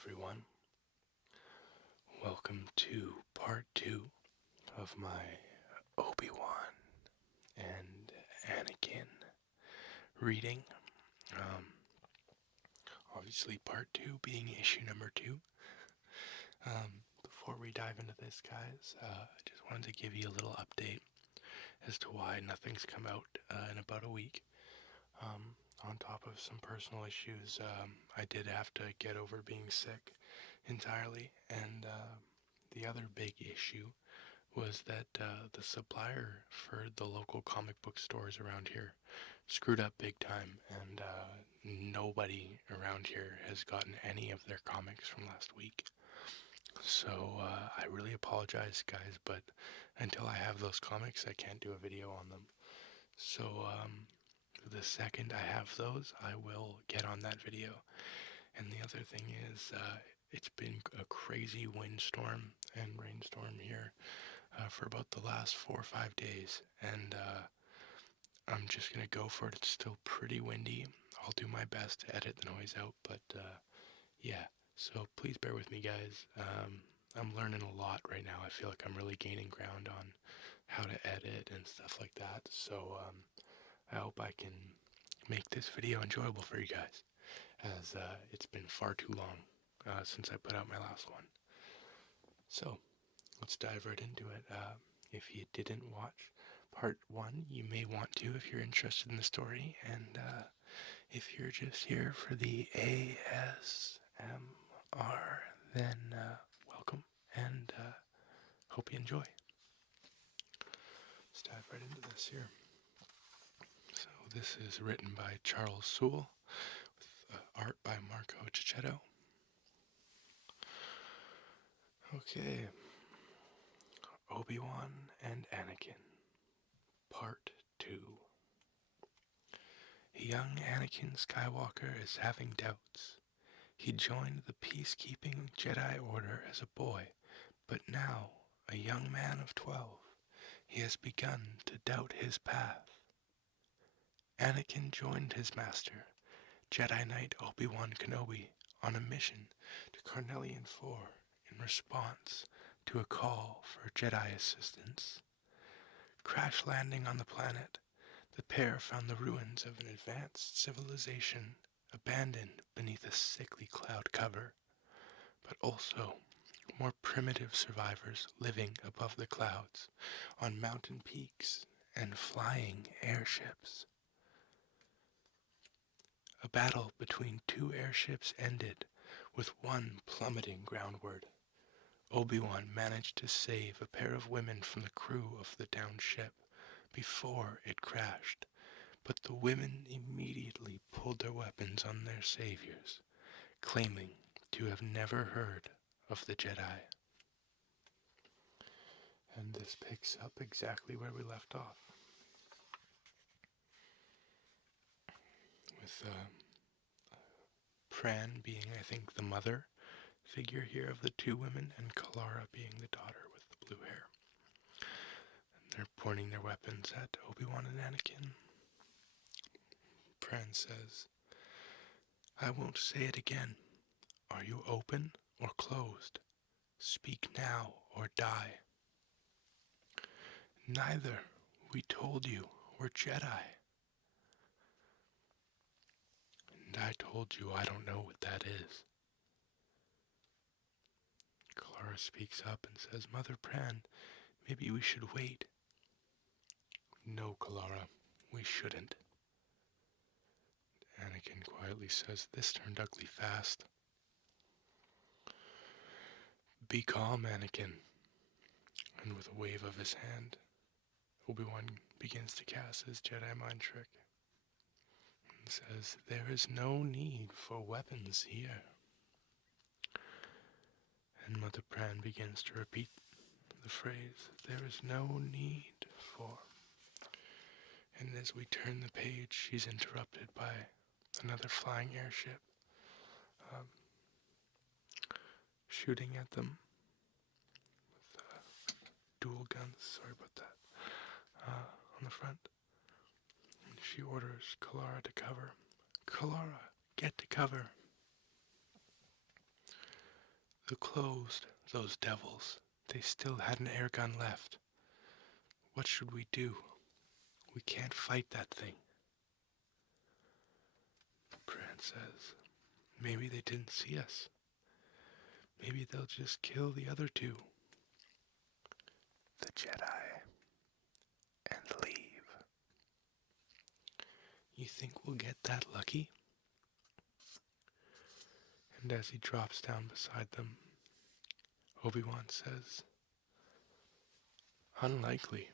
everyone. Welcome to part 2 of my Obi Wan and Anakin reading. Um, Obviously, part 2 being issue number 2. Before we dive into this, guys, I just wanted to give you a little update as to why nothing's come out in about a week. On top of some personal issues, I did have to get over being sick entirely, and the other big issue was that the supplier for the local comic book stores around here screwed up big time, and nobody around here has gotten any of their comics from last week. So I really apologize, guys, but until I have those comics, I can't do a video on them. So the second I have those, I will get on that video. And the other thing is, it's been a crazy windstorm and rainstorm here for about the last 4 or 5 days, and I'm just gonna go for it. It's still pretty windy. I'll do my best to edit the noise out, but yeah, so please bear with me, guys. I'm learning a lot right now. I feel like I'm really gaining ground on how to edit and stuff like that, so I hope I can make this video enjoyable for you guys, as it's been far too long since I put out my last one. So let's dive right into it. If you didn't watch part 1, you may want to if you're interested in the story, and if you're just here for the ASMR, then welcome, and hope you enjoy. Let's dive right into this here. So this is written by Charles Sewell, with art by Marco Cicchetto. Okay, Obi Wan and Anakin, Part 2. Young Anakin Skywalker is having doubts. He joined the peacekeeping Jedi Order as a boy, but now, a young man of 12, he has begun to doubt his path. Anakin joined his master, Jedi Knight Obi Wan Kenobi, on a mission to Carnelian 4 in response to a call for Jedi assistance. Crash landing on the planet, the pair found the ruins of an advanced civilization abandoned beneath a sickly cloud cover, but also more primitive survivors living above the clouds on mountain peaks and flying airships. A battle between 2 airships ended with one plummeting groundward. Obi-Wan managed to save a pair of women from the crew of the downed ship before it crashed, but the women immediately pulled their weapons on their saviors, claiming to have never heard of the Jedi. And this picks up exactly where we left off, with Pran being, I think, the mother figure here of the 2 women, and Kalara being the daughter with the blue hair. And they're pointing their weapons at Obi-Wan and Anakin. Pran says, "I won't say it again. Are you open or closed? Speak now or die." "Neither. We told you we're Jedi." "And I told you I don't know what that is." Kalara speaks up and says, "Mother Pran, maybe we should wait." "No, Kalara, we shouldn't." Anakin quietly says, "This turned ugly fast." "Be calm, Anakin." And with a wave of his hand, Obi-Wan begins to cast his Jedi mind trick and says, "There is no need for weapons here." And Mother Pran begins to repeat the phrase, "There is no need for." And as we turn the page, she's interrupted by another flying airship shooting at them with dual guns, sorry about that, on the front. And she orders Kalara to cover. "Kalara, get to cover." The closed, those devils. They still had an air gun left. What should we do? We can't fight that thing. Pran says, maybe they didn't see us. Maybe they'll just kill the other two. The Jedi. And leave. You think we'll get that lucky? And as he drops down beside them, Obi Wan says, unlikely.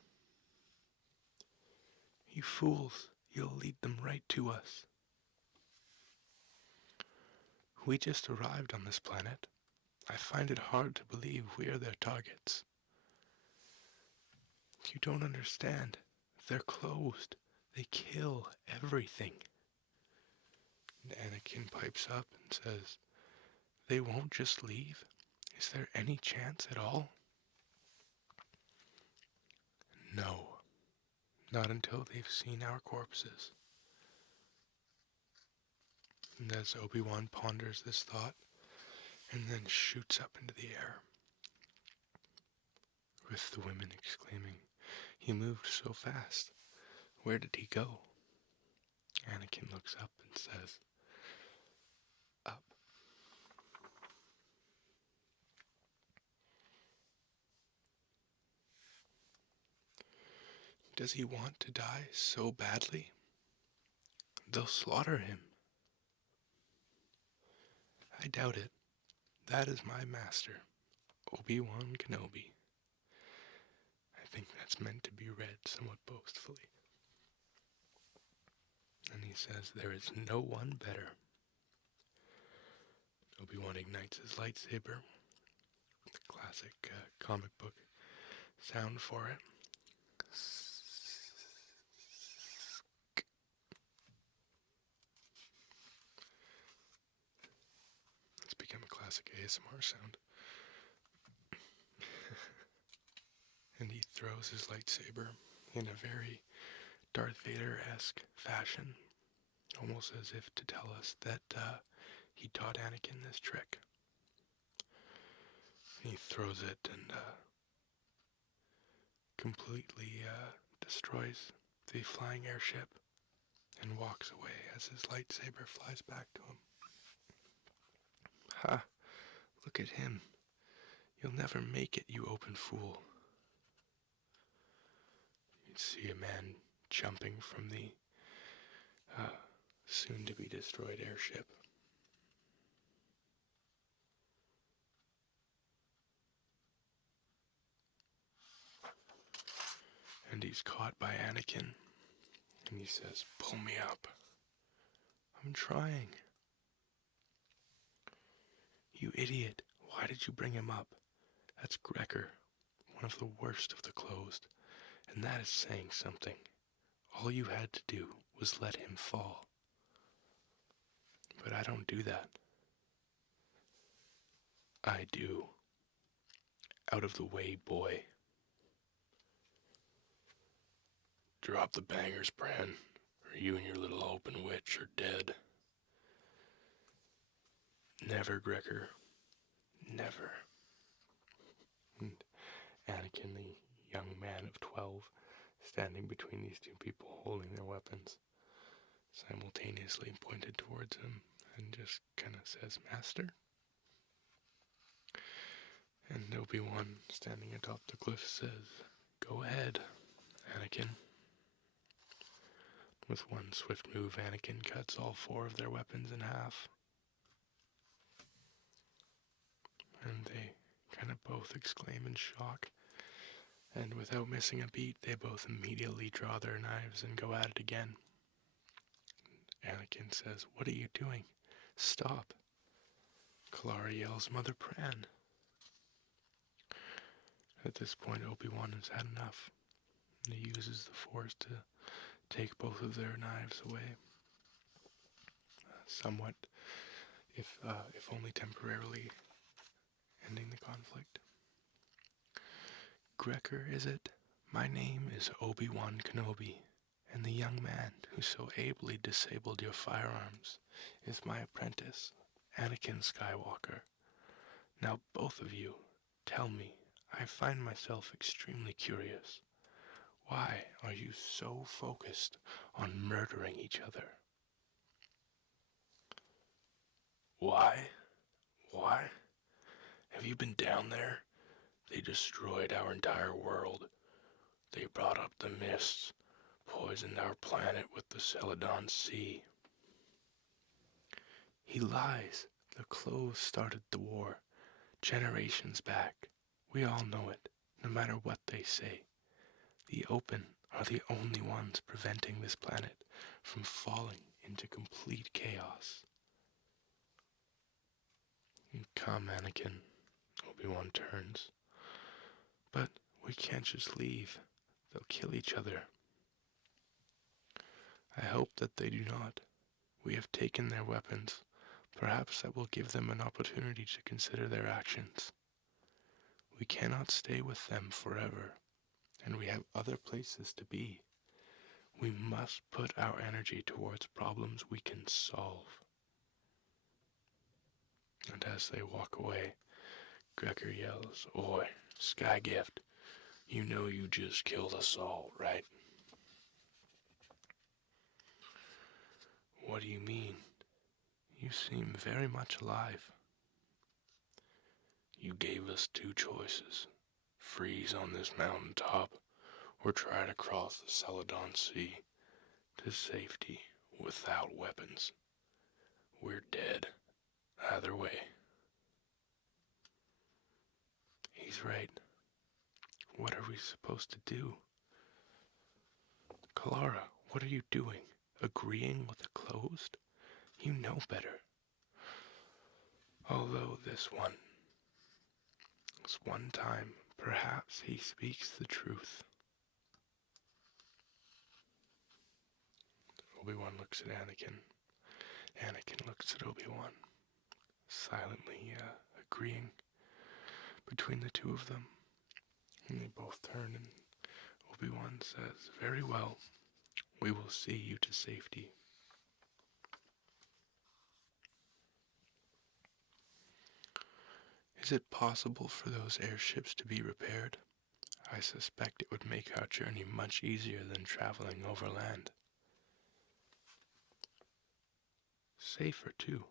You fools, you'll lead them right to us. We just arrived on this planet. I find it hard to believe we are their targets. You don't understand. They're closed. They kill everything. And Anakin pipes up and says, they won't just leave? Is there any chance at all? No. Not until they've seen our corpses. And as Obi-Wan ponders this thought, and then shoots up into the air, with the women exclaiming, he moved so fast. Where did he go? Anakin looks up and says, up. Does he want to die so badly? They'll slaughter him. I doubt it. That is my master, Obi-Wan Kenobi. I think that's meant to be read somewhat boastfully. And he says, there is no one better. Obi-Wan ignites his lightsaber, the classic comic book sound for it. It's become a classic ASMR sound. And he throws his lightsaber in a very Darth Vader-esque fashion, almost as if to tell us that he taught Anakin this trick. He throws it and completely destroys the flying airship and walks away as his lightsaber flies back to him. Ha! Look at him. You'll never make it, you open fool. You see a man jumping from the soon-to-be destroyed airship. And he's caught by Anakin. And he says, pull me up. I'm trying. You idiot. Why did you bring him up? That's Grecker, one of the worst of the closed. And that is saying something. All you had to do was let him fall. But I don't do that. I do. Out of the way, boy. Drop the bangers, Bran, or you and your little open witch are dead. Never, Grecker. Never. And Anakin, the young man of 12, standing between these two people holding their weapons, simultaneously pointed towards him and just kind of says, Master? And Obi-Wan, standing atop the cliff, says, go ahead, Anakin. With one swift move, Anakin cuts all 4 of their weapons in half. And they kind of both exclaim in shock. And without missing a beat, they both immediately draw their knives and go at it again. Anakin says, what are you doing? Stop. Kalara yells, Mother Pran. At this point, Obi-Wan has had enough. He uses the Force to take both of their knives away. Somewhat, if only temporarily, ending the conflict. Grecker, is it? My name is Obi Wan Kenobi, and the young man who so ably disabled your firearms is my apprentice, Anakin Skywalker. Now, both of you, tell me, I find myself extremely curious. Why are you so focused on murdering each other? Why? Why? Have you been down there? They destroyed our entire world. They brought up the mists, poisoned our planet with the Celadon Sea. He lies. The clothes started the war, generations back. We all know it, no matter what they say. The open are the only ones preventing this planet from falling into complete chaos. Come, Anakin, Obi Wan turns. But we can't just leave. They'll kill each other. I hope that they do not. We have taken their weapons. Perhaps that will give them an opportunity to consider their actions. We cannot stay with them forever, and we have other places to be. We must put our energy towards problems we can solve. And as they walk away, Gregor yells, "Oi, Skygift, you know you just killed us all, right?" "What do you mean? You seem very much alive." "You gave us two choices. Freeze on this mountain top, or try to cross the Celadon Sea to safety without weapons. We're dead either way." He's right. What are we supposed to do? Kalara, what are you doing? Agreeing with the closed? You know better. Although this one time, perhaps he speaks the truth. Obi-Wan looks at Anakin. Anakin looks at Obi-Wan, silently agreeing between the two of them. And they both turn and Obi-Wan says, "Very well, we will see you to safety." Is it possible for those airships to be repaired? I suspect it would make our journey much easier than traveling overland. Safer, too.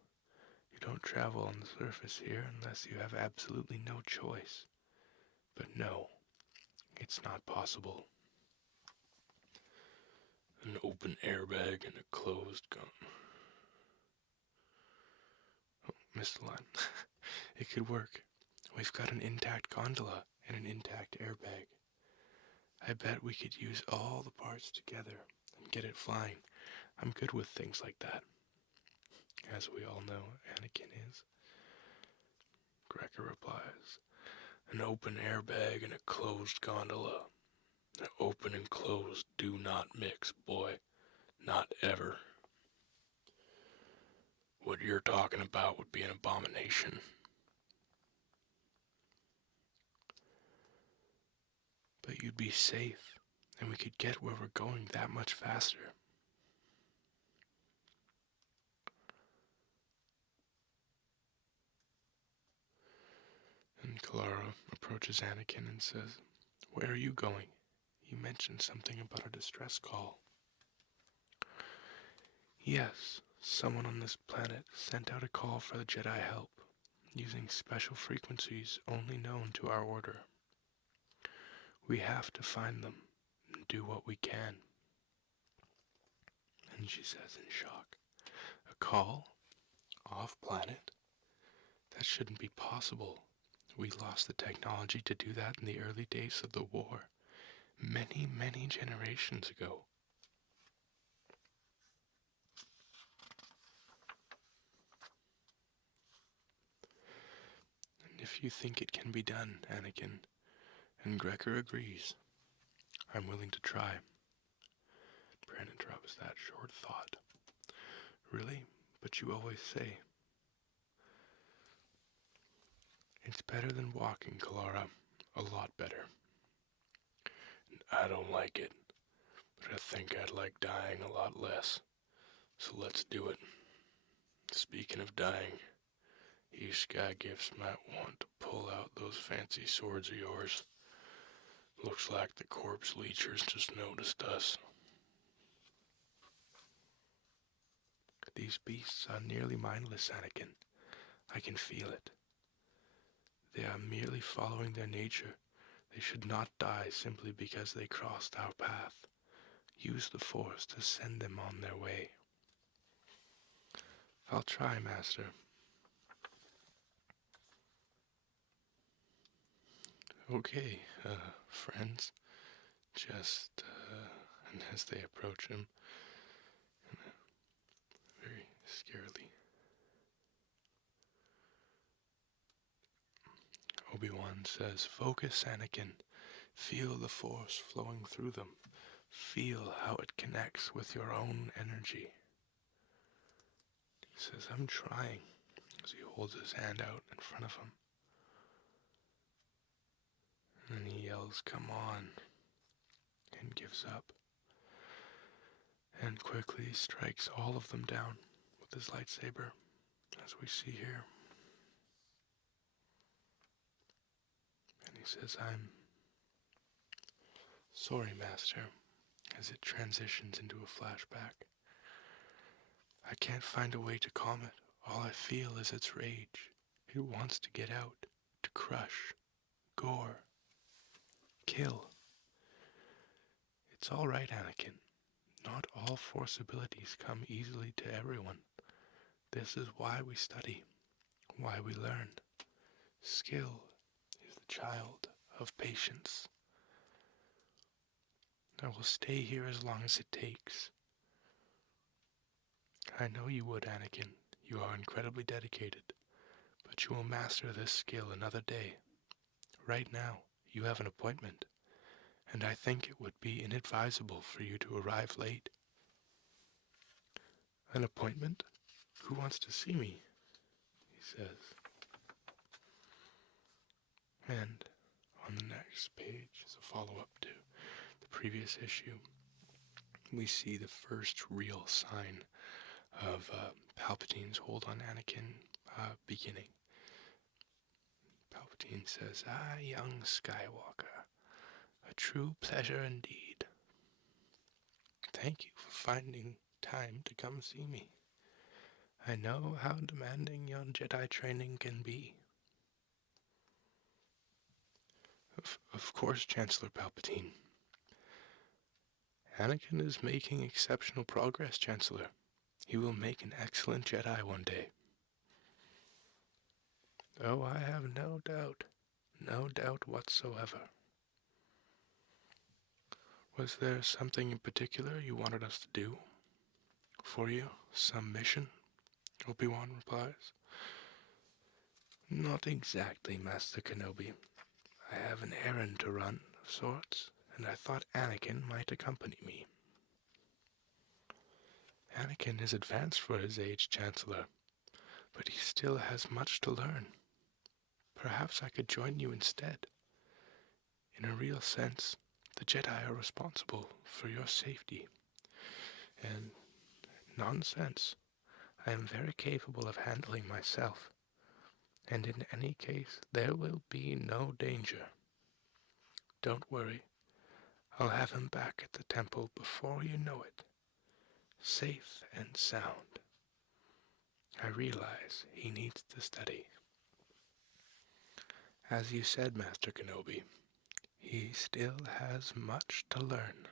You don't travel on the surface here unless you have absolutely no choice. But no, it's not possible. An open airbag and a closed gun. Oh, missed the line. It could work. We've got an intact gondola and an intact airbag. I bet we could use all the parts together and get it flying. I'm good with things like that. As we all know, Anakin is. Gregor replies, "An open airbag and a closed gondola. Open and closed do not mix, boy. Not ever. What you're talking about would be an abomination." "But you'd be safe, and we could get where we're going that much faster." And Kalara approaches Anakin and says, "Where are you going? You mentioned something about a distress call." "Yes, someone on this planet sent out a call for the Jedi help, using special frequencies only known to our order. We have to find them and do what we can." And she says in shock, "A call? Off planet? That shouldn't be possible. We lost the technology to do that in the early days of the war, many, many generations ago." "And if you think it can be done, Anakin," and Gregor agrees, "I'm willing to try." Brandon drops that short thought. "Really? But you always say." "It's better than walking, Kalara. A lot better." "I don't like it, but I think I'd like dying a lot less. So let's do it. Speaking of dying, You sky gifts might want to pull out those fancy swords of yours. Looks like the corpse leechers just noticed us. These beasts are nearly mindless, Anakin. I can feel it. They are merely following their nature. They should not die simply because they crossed our path. Use the Force to send them on their way. I'll try, Master. Okay, friends. And as they approach him, very scarily, Obi Wan says, "Focus, Anakin. Feel the Force flowing through them. Feel how it connects with your own energy." He says, "I'm trying," as he holds his hand out in front of him. And then he yells, "Come on," and gives up, and quickly strikes all of them down with his lightsaber, as we see here. And he says, "I'm sorry, Master," as it transitions into a flashback. "I can't find a way to calm it. All I feel is its rage. It wants to get out, to crush, gore, kill. It's all right, Anakin. Not all Force abilities come easily to everyone. This is why we study, why we learn. Skill is the child of patience. I will stay here as long as it takes." "I know you would, Anakin. You are incredibly dedicated. But you will master this skill another day. Right now, you have an appointment, and I think it would be inadvisable for you to arrive late." "An appointment? Who wants to see me?" he says. And on the next page, as a follow-up to the previous issue, we see the first real sign of Palpatine's hold on Anakin beginning. Palpatine says, "Ah, young Skywalker, a true pleasure indeed. Thank you for finding time to come see me. I know how demanding your Jedi training can be." Of course, Chancellor Palpatine. "Anakin is making exceptional progress, Chancellor. He will make an excellent Jedi one day." "Oh, I have no doubt whatsoever. Was there something in particular you wanted us to do for you? Some mission?" Obi-Wan replies. "Not exactly, Master Kenobi. I have an errand to run, of sorts, and I thought Anakin might accompany me." "Anakin is advanced for his age, Chancellor, but he still has much to learn. Perhaps I could join you instead. In a real sense, the Jedi are responsible for your safety. And nonsense, I am very capable of handling myself, and in any case there will be no danger. Don't worry, I'll have him back at the temple before you know it, safe and sound. I realize he needs to study. As you said, Master Kenobi, he still has much to learn."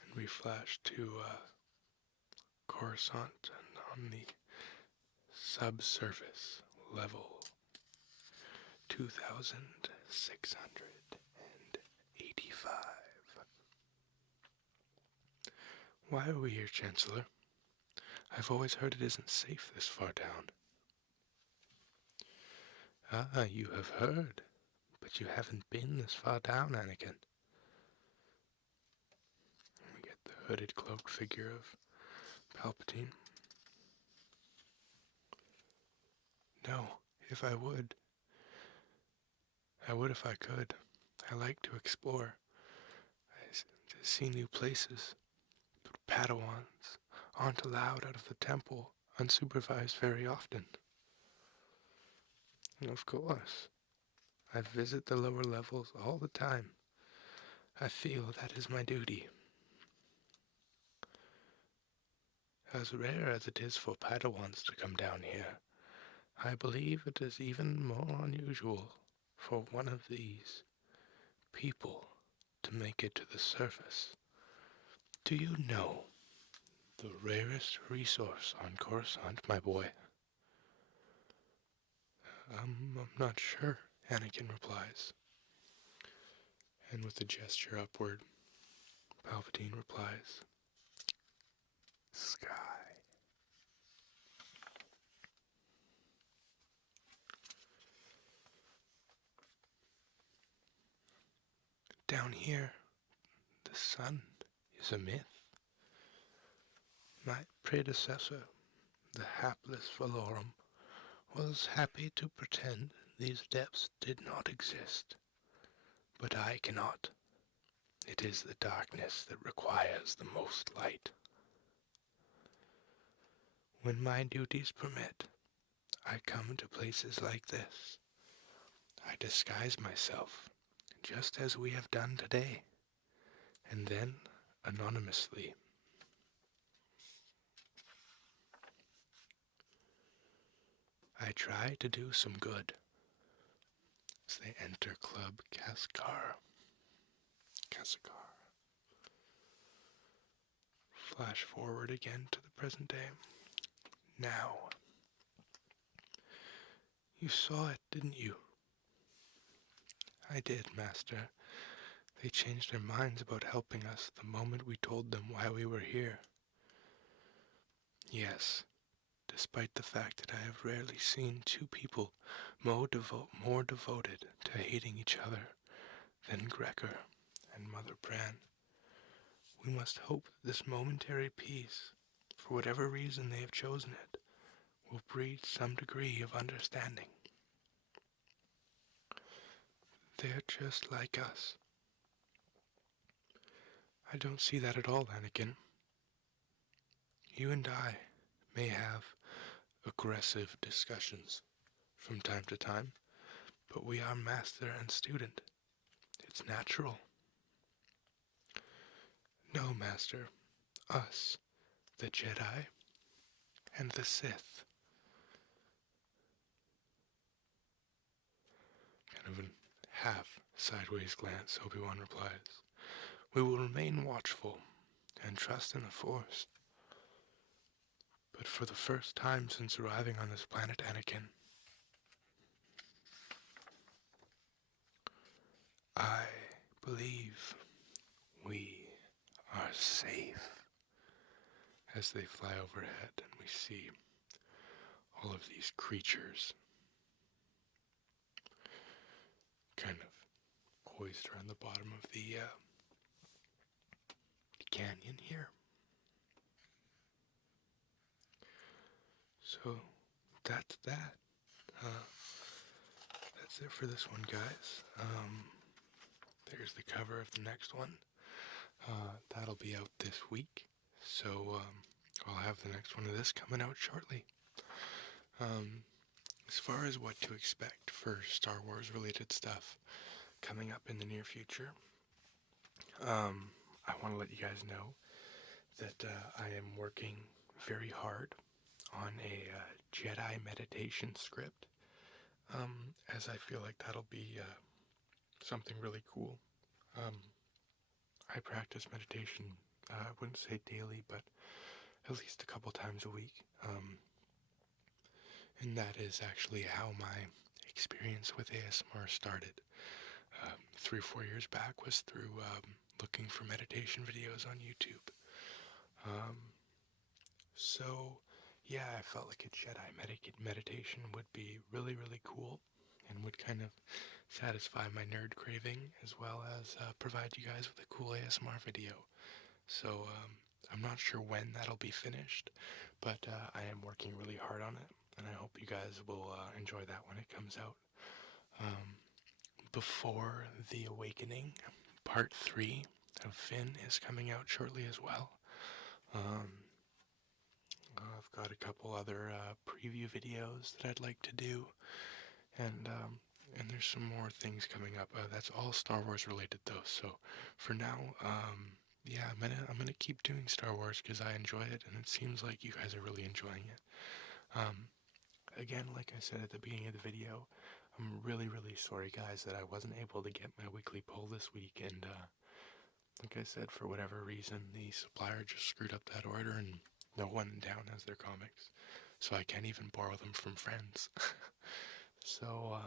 And we flash to Coruscant and on the subsurface level 2685. "Why are we here, Chancellor? I've always heard it isn't safe this far down." "Ah, you have heard, but you haven't been this far down, Anakin." And we get the hooded, cloaked figure of Palpatine. "No, if I would. I would if I could. I like to explore. To see new places. But Padawans aren't allowed out of the temple unsupervised very often. And of course, I visit the lower levels all the time. I feel that is my duty. As rare as it is for Padawans to come down here, I believe it is even more unusual for one of these people to make it to the surface. Do you know the rarest resource on Coruscant, my boy? I'm not sure, Anakin replies. And with a gesture upward, Palpatine replies, Sky. Down here, the sun is a myth. My predecessor, the hapless Valorum, was happy to pretend these depths did not exist. But I cannot. It is the darkness that requires the most light. When my duties permit, I come to places like this. I disguise myself, just as we have done today, and then, anonymously, I try to do some good. As they enter Club Kaskar. Flash forward again to the present day. Now. You saw it, didn't you? I did, Master. They changed their minds about helping us the moment we told them why we were here. Yes, despite the fact that I have rarely seen two people more devoted to hating each other than Gregor and Mother Bran. We must hope that this momentary peace, for whatever reason they have chosen it, will breed some degree of understanding. They're just like us. I don't see that at all, Anakin. You and I may have aggressive discussions from time to time, but we are master and student. It's natural. No, Master. Us, the Jedi, and the Sith. Kind of a half sideways glance, Obi Wan replies. We will remain watchful and trust in the Force. But for the first time since arriving on this planet, Anakin, I believe we are safe. As they fly overhead and we see all of these creatures kind of poised around the bottom of the canyon here. So that's that. That's it for this one, guys. There's the cover of the next one. That'll be out this week. So I'll have the next one of this coming out shortly. As far as what to expect for Star Wars related stuff coming up in the near future, I want to let you guys know that I am working very hard on a Jedi meditation script, as I feel like that'll be something really cool. I practice meditation, I wouldn't say daily, but at least a couple times a week. And that is actually how my experience with ASMR started. 3 or 4 years back was through looking for meditation videos on YouTube. So yeah, I felt like a Jedi meditation would be really, really cool and would kind of satisfy my nerd craving as well as provide you guys with a cool ASMR video. So I'm not sure when that'll be finished, but I am working really hard on it, and I hope you guys will enjoy that when it comes out. Before the Awakening, Part 3 of Finn is coming out shortly as well. I've got a couple other preview videos that I'd like to do, and there's some more things coming up. That's all Star Wars related though. So for now, yeah, I'm gonna keep doing Star Wars because I enjoy it, and it seems like you guys are really enjoying it. Um, Again, like I said at the beginning of the video, I'm really sorry, guys, that I wasn't able to get my weekly poll this week, and like I said, for whatever reason, the supplier just screwed up that order, and no one in town has their comics, so I can't even borrow them from friends. So,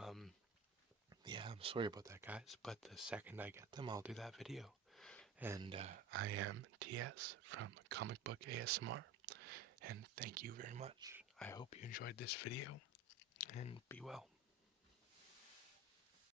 yeah, I'm sorry about that, guys, but the second I get them, I'll do that video. And I am TS from Comic Book ASMR, and thank you very much. I hope you enjoyed this video, and be well.